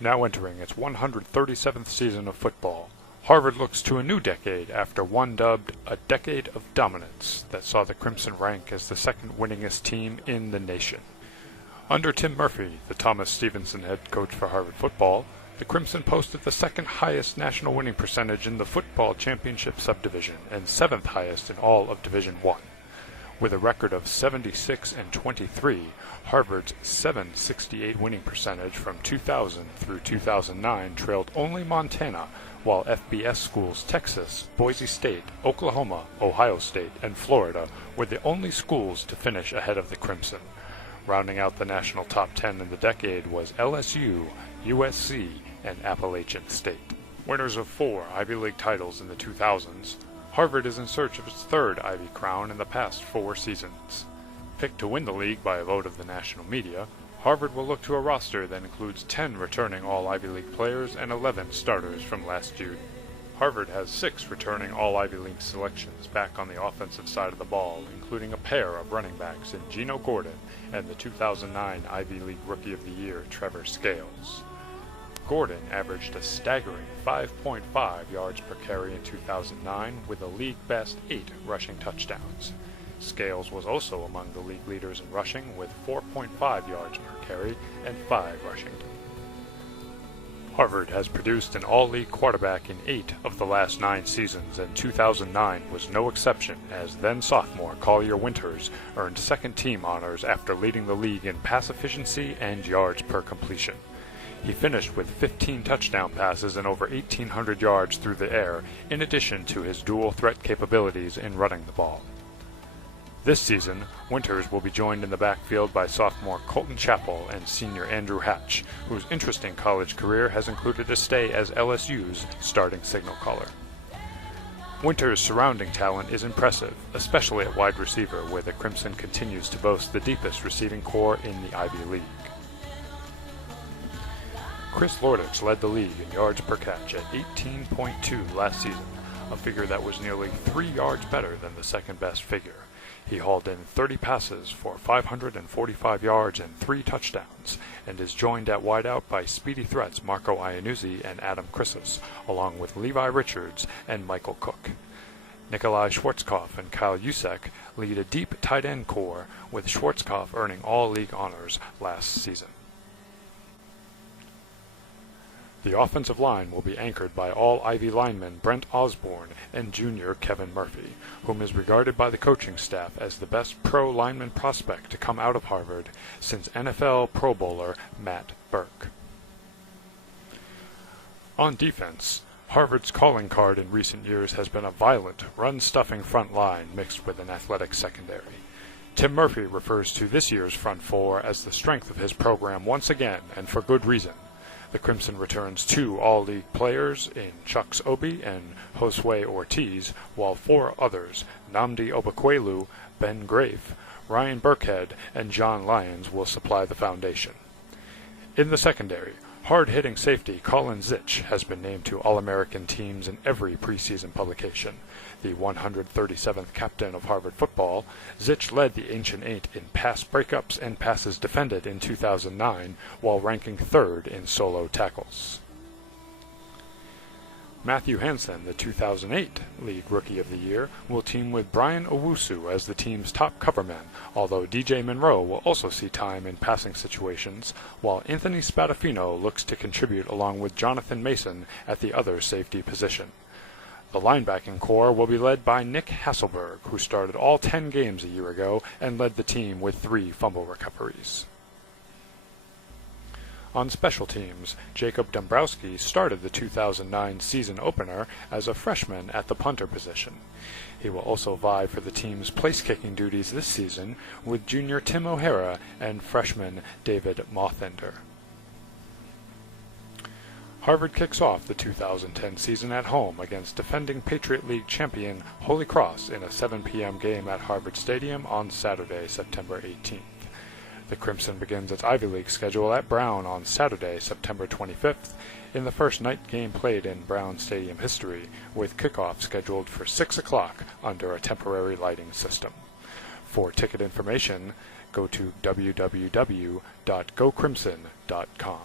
Now entering its 137th season of football, Harvard looks to a new decade after one dubbed a decade of dominance that saw the Crimson rank as the second winningest team in the nation. Under Tim Murphy, the Thomas Stevenson head coach for Harvard football, the Crimson posted the second highest national winning percentage in the football championship subdivision and seventh highest in all of Division I. With a record of 76-23, Harvard's .768 winning percentage from 2000 through 2009 trailed only Montana, while FBS schools Texas, Boise State, Oklahoma, Ohio State, and Florida were the only schools to finish ahead of the Crimson. Rounding out the national top 10 in the decade was LSU, USC, and Appalachian State. Winners of 4 Ivy League titles in the 2000s, Harvard is in search of its third Ivy crown in the past 4 seasons. Picked to win the league by a vote of the national media, Harvard will look to a roster that includes 10 returning All-Ivy League players and 11 starters from last year. Harvard has 6 returning All-Ivy League selections back on the offensive side of the ball, including a pair of running backs in Gino Gordon and the 2009 Ivy League Rookie of the Year Trevor Scales. Gordon averaged a staggering 5.5 yards per carry in 2009 with a league-best 8 rushing touchdowns. Scales was also among the league leaders in rushing with 4.5 yards per carry and 5 rushing. Harvard has produced an all-league quarterback in 8 of the last 9 seasons, and 2009 was no exception, as then-sophomore Collier Winters earned second-team honors after leading the league in pass efficiency and yards per completion. He finished with 15 touchdown passes and over 1,800 yards through the air, in addition to his dual-threat capabilities in running the ball. This season, Winters will be joined in the backfield by sophomore Colton Chappell and senior Andrew Hatch, whose interesting college career has included a stay as LSU's starting signal caller. Winters' surrounding talent is impressive, especially at wide receiver, where the Crimson continues to boast the deepest receiving corps in the Ivy League. Chris Lordich led the league in yards per catch at 18.2 last season, a figure that was nearly 3 yards better than the second-best figure. He hauled in 30 passes for 545 yards and 3 touchdowns, and is joined at wideout by speedy threats Marco Iannuzzi and Adam Christus, along with Levi Richards and Michael Cook. Nikolai Schwarzkopf and Kyle Usek lead a deep tight end corps, with Schwarzkopf earning all-league honors last season. The offensive line will be anchored by All-Ivy lineman Brent Osborne and junior Kevin Murphy, whom is regarded by the coaching staff as the best pro lineman prospect to come out of Harvard since NFL Pro Bowler Matt Burke. On defense, Harvard's calling card in recent years has been a violent, run-stuffing front line mixed with an athletic secondary. Tim Murphy refers to this year's front four as the strength of his program once again, and for good reason. The Crimson returns 2 All-League players in Chucks Obi and Josue Ortiz, while 4 others, Nnamdi Obakwelu, Ben Grafe, Ryan Burkhead, and John Lyons, will supply the foundation. In the secondary, hard-hitting safety Colin Zitch has been named to All-American teams in every preseason publication. The 137th captain of Harvard football, Zitch led the Ancient Eight in pass breakups and passes defended in 2009, while ranking 3rd in solo tackles. Matthew Hansen, the 2008 League Rookie of the Year, will team with Brian Owusu as the team's top coverman, although DJ Monroe will also see time in passing situations, while Anthony Spadafino looks to contribute along with Jonathan Mason at the other safety position. The linebacking corps will be led by Nick Hasselberg, who started all 10 games a year ago and led the team with 3 fumble recoveries. On special teams, Jacob Dombrowski started the 2009 season opener as a freshman at the punter position. He will also vie for the team's place-kicking duties this season with junior Tim O'Hara and freshman David Mothender. Harvard kicks off the 2010 season at home against defending Patriot League champion Holy Cross in a 7 p.m. game at Harvard Stadium on Saturday, September 18th. The Crimson begins its Ivy League schedule at Brown on Saturday, September 25th, in the first night game played in Brown Stadium history, with kickoff scheduled for 6 o'clock under a temporary lighting system. For ticket information, go to www.gocrimson.com.